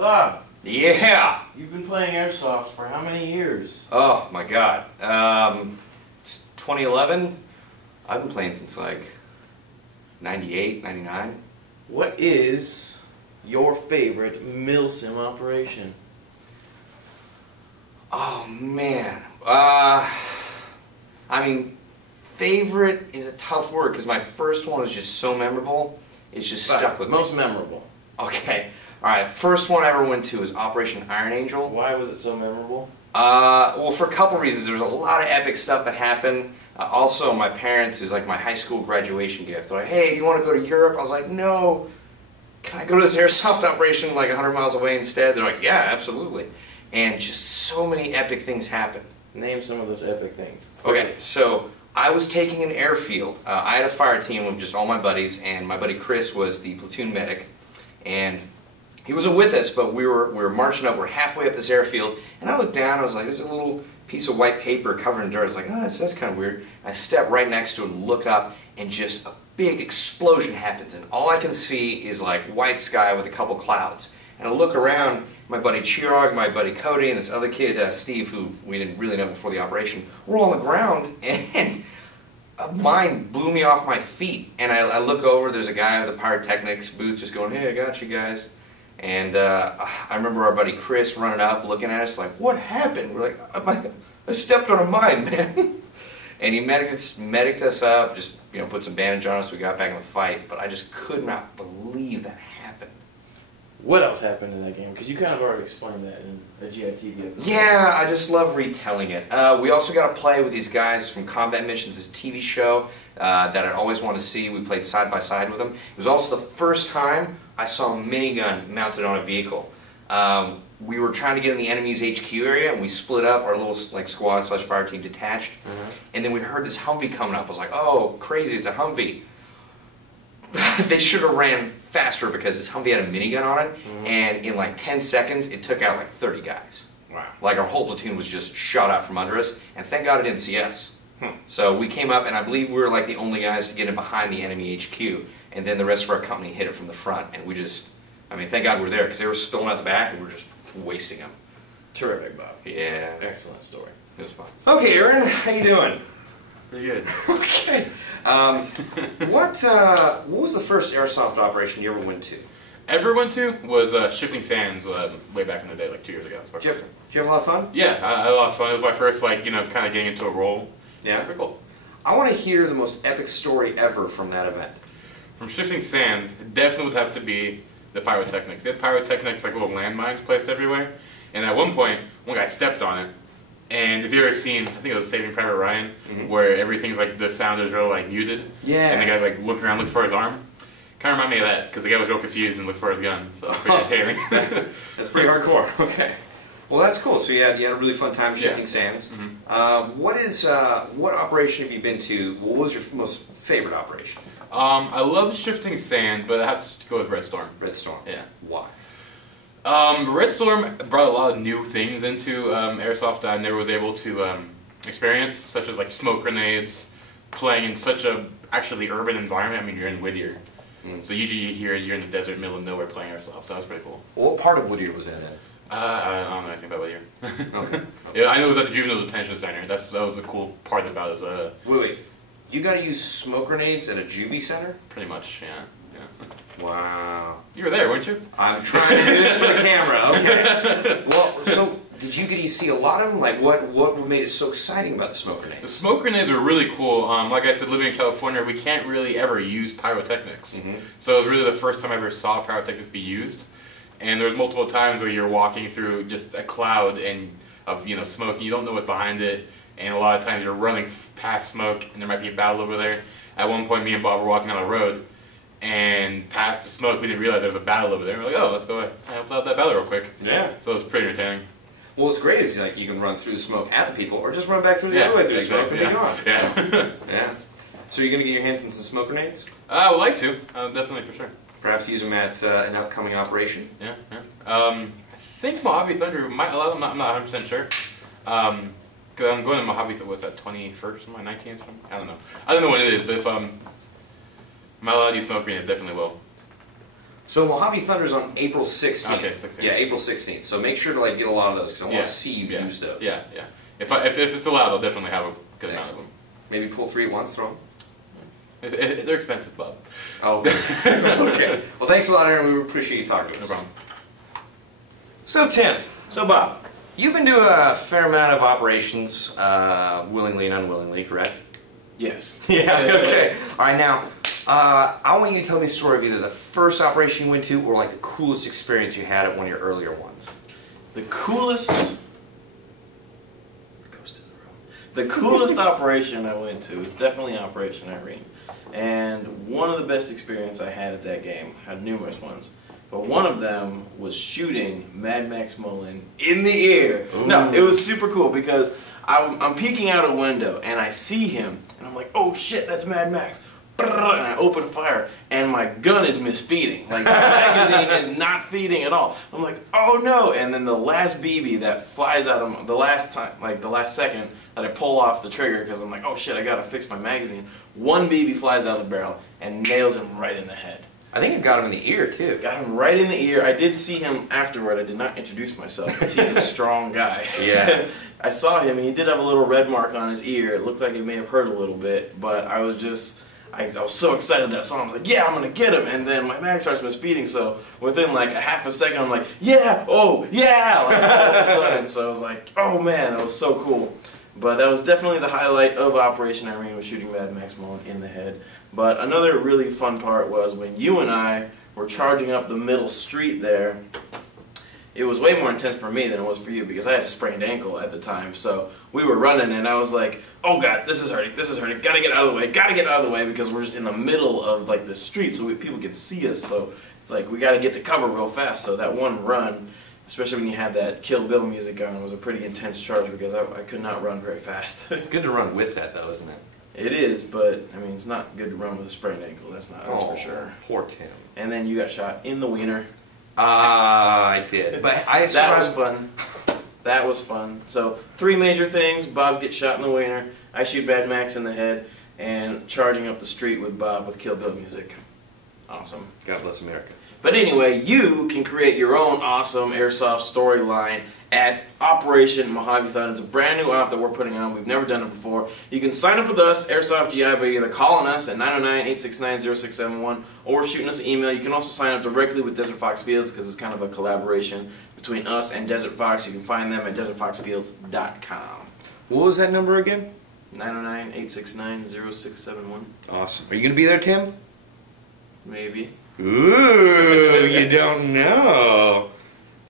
Bob, Yeah! you've been playing Airsoft for how many years? Oh my god. It's 2011. I've been playing since like 98, 99. What is your favorite MILSIM operation? Oh man. I mean, favorite is a tough word because my first one was just so memorable. It's just stuck with me. Most memorable. Okay. Alright, first one I ever went to was Operation Iron Angel. Why was it so memorable? Well, for a couple reasons. There was a lot of epic stuff that happened. Also, my parents, it was like my high school graduation gift. They're like, hey, do you want to go to Europe? I was like, no. Can I go to this airsoft operation like 100 miles away instead? They're like, yeah, absolutely. And just so many epic things happened. Name some of those epic things. Okay, so I was taking an airfield. I had a fire team with just all my buddies, and my buddy Chris was the platoon medic. And he wasn't with us, but we were marching up. We're halfway up this airfield, and I looked down. I was like, "There's a little piece of white paper covered in dirt." I was like, "Oh, that's kind of weird." I step right next to it and look up, and just a big explosion happens, and all I can see is like white sky with a couple clouds. And I look around. My buddy Chirag, my buddy Cody, and this other kid Steve, who we didn't really know before the operation, we're all on the ground, and mine blew me off my feet. And I look over. There's a guy at the pyrotechnics booth just going, "Hey, I got you guys." And I remember our buddy Chris running up, looking at us like, "What happened?" We're like, "I stepped on a mine, man." And he mediced us up, just put some bandage on us. We got back in the fight, but I just could not believe that happened. What else happened in that game? Because you kind of already explained that in a GITV episode. Yeah, I just love retelling it. We also got to play with these guys from Combat Missions, this TV show that I always wanted to see. We played side by side with them. It was also the first time I saw a minigun mounted on a vehicle. We were trying to get in the enemy's HQ area, and we split up. Our little squad / fire team detached, and then we heard this Humvee coming up. I was like, "Oh, crazy! It's a Humvee." They should have ran faster because this Humvee had a minigun on it, and in like 10 seconds, it took out like 30 guys. Wow! Like our whole platoon was just shot out from under us, and thank God it didn't see us. So we came up, and I believe we were like the only guys to get in behind the enemy HQ, and then the rest of our company hit it from the front, and we just, I mean, thank God we were there because they were spilling out the back, and we were just wasting them. Terrific, Bob. Yeah. Excellent story. It was fun. Okay, Irene, how you doing? Pretty good. Okay. What was the first airsoft operation you ever went to? Ever went to was Shifting Sands way back in the day, like 2 years ago. Did you have a lot of fun? Yeah, I had a lot of fun. It was my first, kind of getting into a role. Yeah. Pretty cool. I want to hear the most epic story ever from that event. From Shifting Sands, it definitely would have to be the pyrotechnics. They had pyrotechnics like little landmines placed everywhere, and at one point, one guy stepped on it. And if you ever seen, I think it was Saving Private Ryan, where everything's like, the sound is real muted. Yeah. And the guy's like looking around looking for his arm. Kind of remind me of that, because the guy was real confused and looked for his gun, so it's pretty entertaining. That's pretty hardcore. Okay. Well, that's cool. So you had a really fun time Shifting Sands. What operation have you been to? What was your most favorite operation? I loved Shifting Sand, but I have to go with Red Storm. Red Storm. Yeah. Why? Red Storm brought a lot of new things into airsoft that I never was able to experience, such as like smoke grenades, playing in such a actually urban environment. I mean, you're in Whittier, so usually you're in the desert, middle of nowhere playing airsoft. So that was pretty cool. Well, what part of Whittier was that in? I don't know anything about Whittier. Okay. Yeah, I know it was at the Juvenile Detention Center. That was the cool part about it. Wait. You got to use smoke grenades at a juvie center? Pretty much, yeah. Wow. You were there, weren't you? I'm trying to do this for the camera. Okay. Well, so did you get to see a lot of them? Like, what made it so exciting about the smoke grenades? The smoke grenades are really cool. Like I said, living in California, we can't really ever use pyrotechnics. So it was really the first time I ever saw pyrotechnics be used. And there was multiple times where you're walking through just a cloud of smoke, and you don't know what's behind it. And a lot of times you're running past smoke, and there might be a battle over there. At one point, me and Bob were walking on the road, and past the smoke, we didn't realize there was a battle over there. We're like, "Oh, let's go help out that battle real quick." Yeah. So it was pretty entertaining. Well, what's great is you can run through the smoke at the people, or just run back through the other way through the smoke and be gone. Yeah. Yeah. So you're gonna get your hands on some smoke grenades? I would like to, definitely for sure. Perhaps use them at an upcoming operation. Yeah. I think Mojave Thunder might allow them. I'm not 100% sure. Because I'm going to Mojave, what's that, 21st, 19th? I don't know. I don't know what it is, but if I'm allowed to use smoke grenades, definitely will. So Mojave Thunder's on April 16th. Okay, 16th. Yeah, April 16th. So make sure to like get a lot of those because I want to see you use those. Yeah, yeah. If it's allowed, I'll definitely have a good amount of them. Maybe pull 3 at once, throw them. They're expensive, Bob. Oh, okay. Okay. Well, thanks a lot, Aaron. We appreciate you talking to us. No problem. So, Tim. So, Bob, You've been doing a fair amount of operations, willingly and unwillingly, correct? yes. Yeah, okay. Alright, now, I want you to tell me a story of either the first operation you went to or like the coolest experience you had at one of your earlier ones. The coolest operation I went to was definitely Operation Irene. And one of the best experiences I had at that game, I had numerous ones, but one of them was shooting Mad Max Mullen in the air. Ooh. No, it was super cool because I'm peeking out a window and I see him and I'm like, oh shit, that's Mad Max. And I open fire and my gun is misfeeding. Like the magazine is not feeding at all. I'm like, oh no! And then the last BB that flies out of the last time, like the last second that I pull off the trigger because I'm like, oh shit, I gotta fix my magazine. One BB flies out of the barrel and nails him right in the head. I think it got him in the ear too. Got him right in the ear. I did see him afterward. I did not introduce myself because he's a strong guy. Yeah. I saw him and he did have a little red mark on his ear. It looked like it may have hurt a little bit, but I was just... I was so excited that I saw him. I was like, yeah, I'm going to get him. And then my mag starts misfeeding, so within like a half a second, I'm like, yeah, oh, yeah, like all of a sudden. So I was like, oh man, that was so cool. But that was definitely the highlight of Operation Irene, was shooting Mad Max Mullen in the head. But another really fun part was when you and I were charging up the middle street there. It was way more intense for me than it was for you because I had a sprained ankle at the time. So we were running and I was like, oh god, this is hurting, gotta get out of the way, gotta get out of the way, because we're just in the middle of like the street so people can see us. So it's like we gotta get to cover real fast. So that one run, especially when you had that Kill Bill music on, was a pretty intense charge because I could not run very fast. It's good to run with that though, isn't it? It is, but I mean it's not good to run with a sprained ankle, that's for sure. Poor Tim. And then you got shot in the wiener. I did. But that was fun. That was fun. So 3 major things: Bob gets shot in the wiener, I shoot Mad Max in the head, and charging up the street with Bob with Kill Bill music. Awesome. God bless America. But anyway, you can create your own awesome Airsoft storyline at Operation Mojave Thunder. It's a brand new op that we're putting on. We've never done it before. You can sign up with us, Airsoft GI, by either calling us at 909-869-0671 or shooting us an email. You can also sign up directly with Desert Fox Fields because it's kind of a collaboration between us and Desert Fox. You can find them at desertfoxfields.com. What was that number again? 909-869-0671. Awesome. Are you going to be there, Tim? Maybe. Ooh, you don't know.